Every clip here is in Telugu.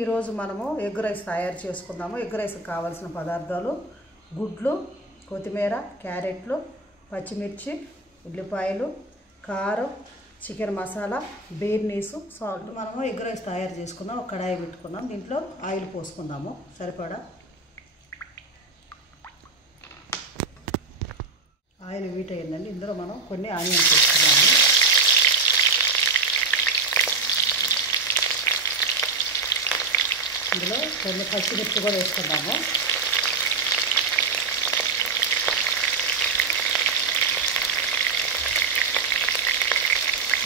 ఈరోజు మనము ఎగ్ రైస్ తయారు చేసుకుందాము. ఎగ్ రైస్కి కావాల్సిన పదార్థాలు గుడ్లు, కొత్తిమీర, క్యారెట్లు, పచ్చిమిర్చి, ఉల్లిపాయలు, కారం, చికెన్ మసాలా, బీర్నీసు, సాల్ట్. మనము ఎగ్ రైస్ తయారు చేసుకున్నాం. ఒక కడాయి పెట్టుకున్నాం. దీంట్లో ఆయిల్ పోసుకుందాము సరిపడా. ఆయిల్ హీట్ అయ్యిందండి. ఇందులో మనం కొన్ని ఆనియన్స్ వేసుకున్నాము. ఇందులో కొన్ని పచ్చిమిర్చి కూడా వేసుకున్నాము.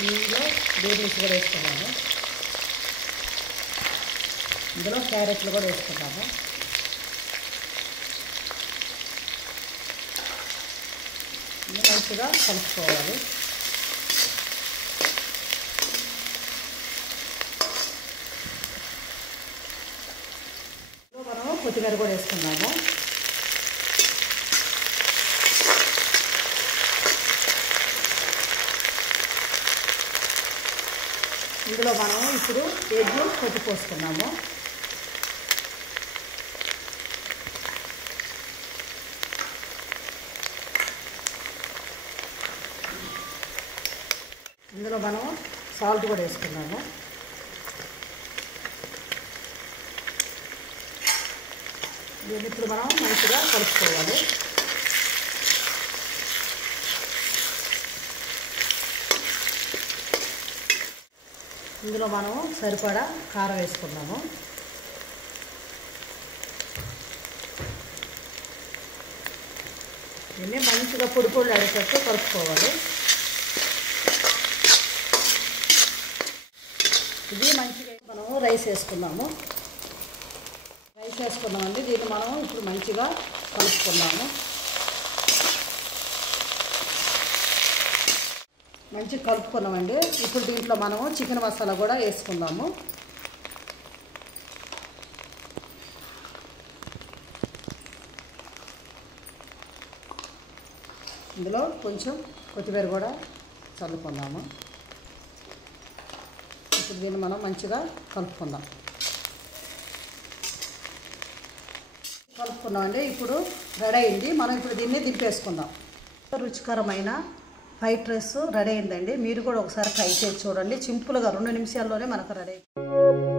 ఇందులో బీర్నీస్ కూడా వేసుకున్నాము. ఇందులో క్యారెట్లు కూడా వేసుకున్నాము. మంచిగా కలుపుకోవాలి. మనం కొత్తిమీర కూడా వేసుకున్నాము. ఇందులో మనం ఇప్పుడు ఎగ్ కొట్టి పోసుకున్నాము. ఇందులో మనం సాల్ట్ కూడా వేసుకున్నాము. దీన్ని ఇప్పుడు మనం మంచిగా కలుపుకోవాలి. ఇందులో మనం సరిపడా కారం వేసుకున్నాము. దీన్ని మంచిగా పొడి పొడి అయ్యేటట్టు కలుపుకోవాలి. ఇది మంచిగా మనము రైస్ వేసుకున్నాము. రైస్ వేసుకున్నామండి. దీన్ని మనం ఇప్పుడు మంచిగా కలుపుకున్నాము. మంచిగా కలుపుకున్నామండి. ఇప్పుడు దీంట్లో మనము చికెన్ మసాలా కూడా వేసుకుందాము. ఇందులో కొంచెం కొత్తిమీర కూడా చల్లుకుందాము. ఇప్పుడు దీన్ని మనం మంచిగా కలుపుకుందాం. కలుపుకున్నామండి. ఇప్పుడు రెడీ అయింది. మనం ఇప్పుడు దీన్ని దింపేసుకుందాం. రుచికరమైన ఫ్రైడ్ రైస్ రెడీ అయిందండి. మీరు కూడా ఒకసారి ట్రై చేసి చూడండి. సింపుల్గా 2 నిమిషాల్లోనే మనకు రెడీ అయింది.